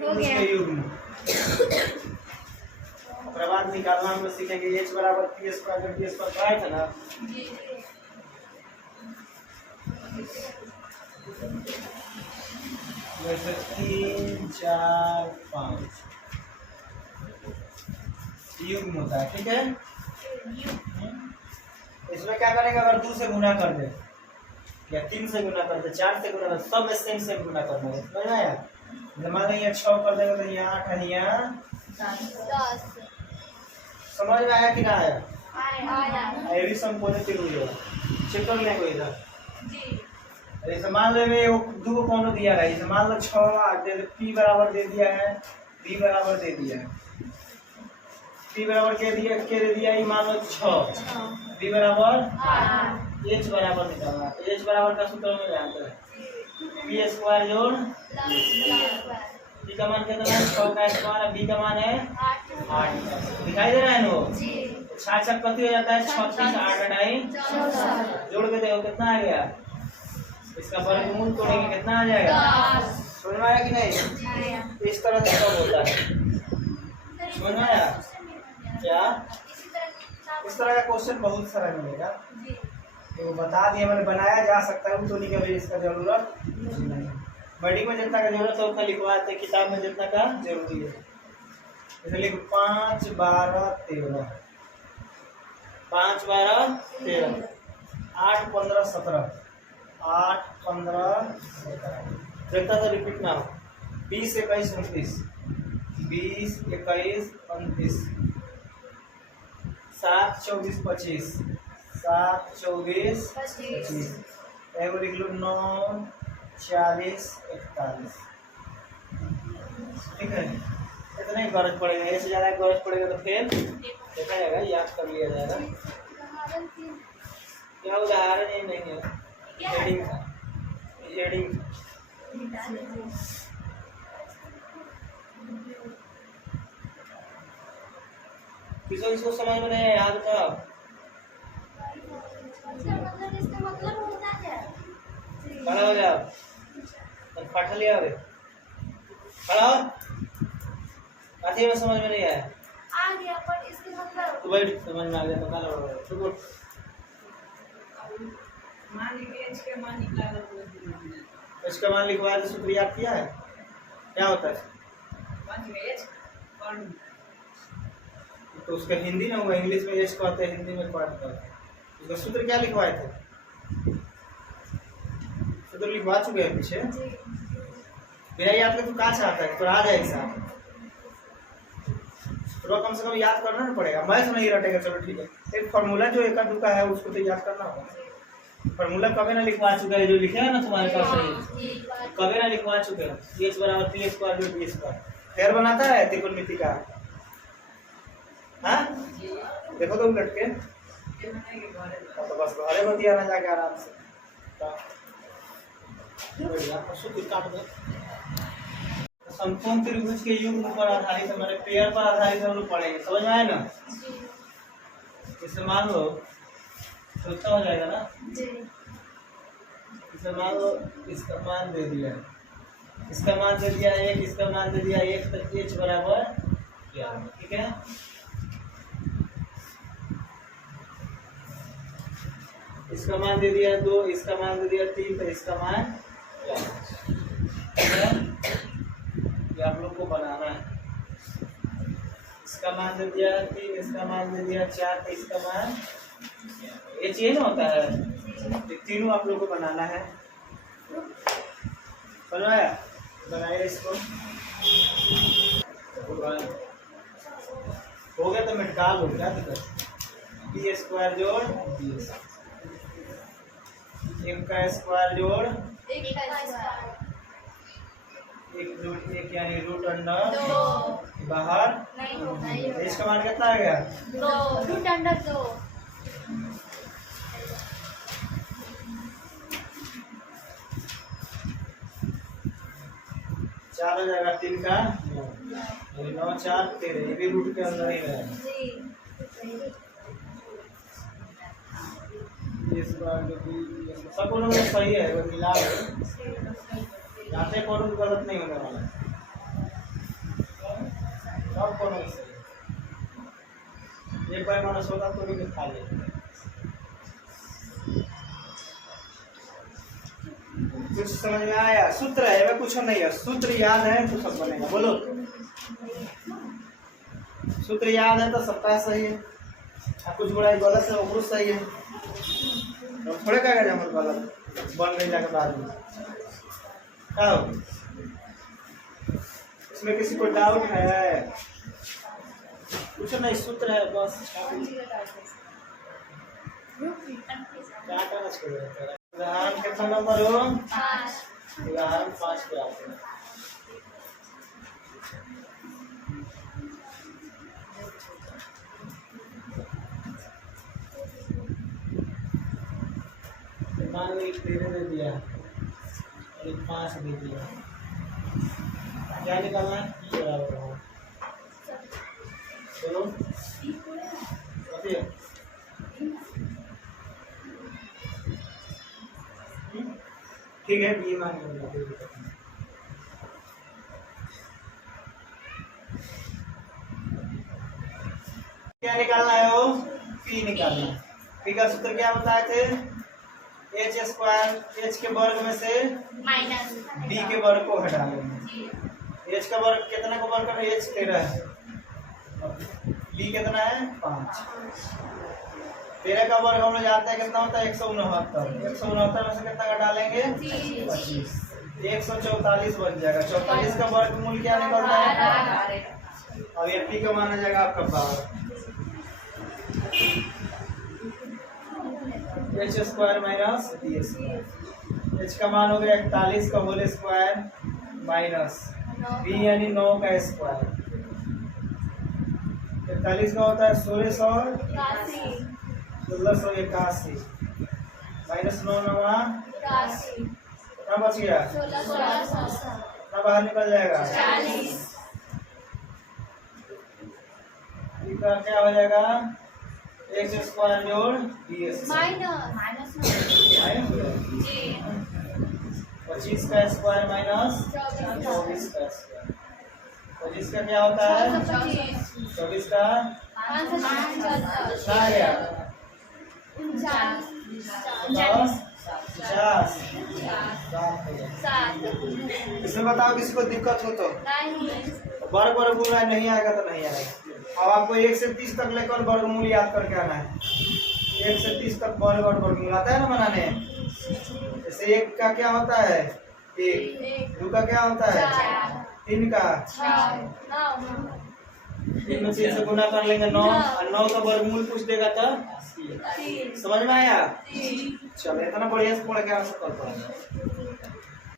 हो गया युग्म बाद निकालना हम लोग सीखेंगे h बराबर p स्क्वायर जब p स्क्वायर आया था ना वैसे 3 4 5 युग्म होता है। ठीक है, इसमें क्या करेंगे अगर 2 से गुना कर दे या 3 से गुना कर दे 4 से गुना कर सब सेम सेम गुना करना है। समझ में आया? मान लीजिए 6 कर देंगे तो यहाँ 8 है यहाँ 10। समझ में आया कि ना आया? आया। ये भी सम पॉजिटिव हुई है। चेक कर ले कोई इधर जी। जैसे मान लो में दो को कौन दिया है, जैसे मान लो 6 दे p बराबर दे दिया है b बराबर दे दिया है। p बराबर के दे दिया ये मान लो 6 b बराबर 8 h बराबर निकालना। h बराबर का सूत्र में जानते हैं p स्क्वायर जोड़ p का मान कितना है 6 का स्क्वायर b का मान है 8 दिखाई दे रहा है नो जी। 6 6 कति हो जाता है 36 8 9 जोड़ के देखो कितना आ गया। इसका वर्गमूल तोड़ेंगे कितना आ जाएगा 10। समझ में आया कि नहीं? इस तरह से कब होता है समझ में आया क्या? इस तरह का क्वेश्चन बहुत सारा मिलेगा। तो बता दिया मैंने बनाया जा सकता है तो नहीं कभी इसका जरूरत नहीं। बड़ी में जितना का जरूरत है उतना लिखवाते किताब में जितना का जरूरी है। जैसे लिखो 5 12 13 5 12 13 8 15 17 8 15 17 देखता था रिपीट ना हो 20 21 29 20 21 29 7 24 25 7 24 25 एगो लिख लो 9 40 41। ठीक है, इतना ही गरज पड़ेगा। इससे ज़्यादा गरज पड़ेगा तो फिर देखा जाएगा, याद कर लिया जाएगा। क्या उदाहरण ही नहीं है हेडिंग का हेडिंग किसी इसको समझ में नहीं याद था खड़ा हो जाओ फट लिया रे खड़ा हो काठी में समझ में नहीं आया आ गया पर इसके मतलब तो बैठ समझ में आ गया तो काला शुरू इसका मान लिखवाया तो सूत्र याद किया है क्या होता है तो उसका हिंदी में होगा इंग्लिश में एच कहते हैं हिंदी में क्वाड कहते हैं। उसका सूत्र क्या लिखवाए थे सूत्र लिखवा चुके हैं पीछे बिना याद के तू कहाँ चाहता है तो आ जाए हिसाब तो कम से कम याद करना ना पड़ेगा। मैथ नहीं रटेगा चलो ठीक है एक फार्मूला जो एका दुका है उसको तो याद करना होगा। फार्मूला कभी ना लिखवा चुका है जो लिखे है ना तुम्हारे पास सही कभी ना लिखवा चुके हैं एच बराबर पी स्क्वायर जो बी स्क्वायर खैर बनाता है त्रिकोणमिति का। हाँ देखो तो उलट के तो बस घरे में दिया ना जाके आराम से समकोण त्रिभुज के युग्म पर आधारित हमारे पेयर पर आधारित हम लोग पढ़ेंगे। समझ में आए ना? इसे मान लो सोचता हो जाएगा ना इसे मान लो इसका मान दे दिया इसका मान दे दिया 1 इसका मान दे दिया 1 तो h बराबर 11। ठीक है इसका मान दे दिया 2 इसका मान दे दिया 3 तो इसका मान 11 ये आप लोग को बनाना है। इसका मान दे दिया 3 इसका मान दे दिया 4 तो इसका मान ये चेंज होता है। तीनों आप लोग को बनाना है। समझ आया? बनाइए इसको हो गया तो मिटा लो क्या दिक्कत बी स्क्वायर जोड़ एक का स्क्वायर जोड़ एक यानी रूट अंडर बाहर इसका मान कितना आ गया 2 रूट अंडर 2 4 हो जाएगा 3 का 9 4 13 ये भी रूट के अंदर ही रहेगा। सब लोग सही है वो मिला जाते कौन गलत नहीं होने वाला। सब कोनो सही एक बार मानो सोता तो भी खा ले। कुछ समझ में आया? सूत्र है वह कुछ नहीं है, सूत्र याद है तो सब बनेगा। बोलो सूत्र याद है तो सबका सही है। कुछ बड़ा गलत है वो सही है, थोड़े कहेगा जब हम गलत बन गई जाकर बाद में क्या हो? इसमें किसी को डाउट है? कुछ नहीं, सूत्र है बस। उदाहरण कितना नंबर हो? उदाहरण 5 पे आते हैं। मान लो 1 दे दिया और 1 5 दे दिया, क्या निकालना है? ई बराबर हो चलो ठीक है, बी मान लो। क्या निकालना है? वो पी निकालना है। पी का सूत्र क्या बताए थे? एच स्क्वायर, एच के वर्ग में से माइनस बी के वर्ग को हटा लेंगे। एच का वर्ग कितना को वर्ग करना? एच 13 है, बी कितना है? 5। 13 का वर्ग हम लोग जानते हैं कितना होता है? 169। 169 में से कितना घटा लेंगे? 25। 144 बन जाएगा। 44 का वर्ग मूल क्या निकलता है? और ये पी का माना जाएगा आपका 12। H square minus B square. H का मान हो गया 41 का होल स्क्वायर माइनस बी यानी 9 का स्क्वायर। 41 का होता है 1681 माइनस 9 9 कितना बच गया? 16 कितना बाहर निकल जाएगा? 40। इसका क्या हो जाएगा? एक्स स्क्वायर जोड़ बी माइनस 25 का स्क्वायर माइनस 24 का स्क्वायर। 25 का क्या होता है? 24 का क्या गया? 50। इसमें बताओ किसी को दिक्कत हो तो? वर्ग वर्गमूल नहीं आएगा तो नहीं आएगा। अब आपको 1 से 30 तक लेकर वर्गमूल याद करके आना है। 1 से 30 तक वर्ग और वर्गमूल आता है ना बनाने। जैसे 1 का क्या होता है? 1। 2 का क्या होता है? 3 का 3 में 3 से गुना कर लेंगे 9, और 9 का वर्गमूल पूछ देगा तो समझ में आया? चलो इतना बढ़िया से पढ़ के आप सब कर पाएंगे।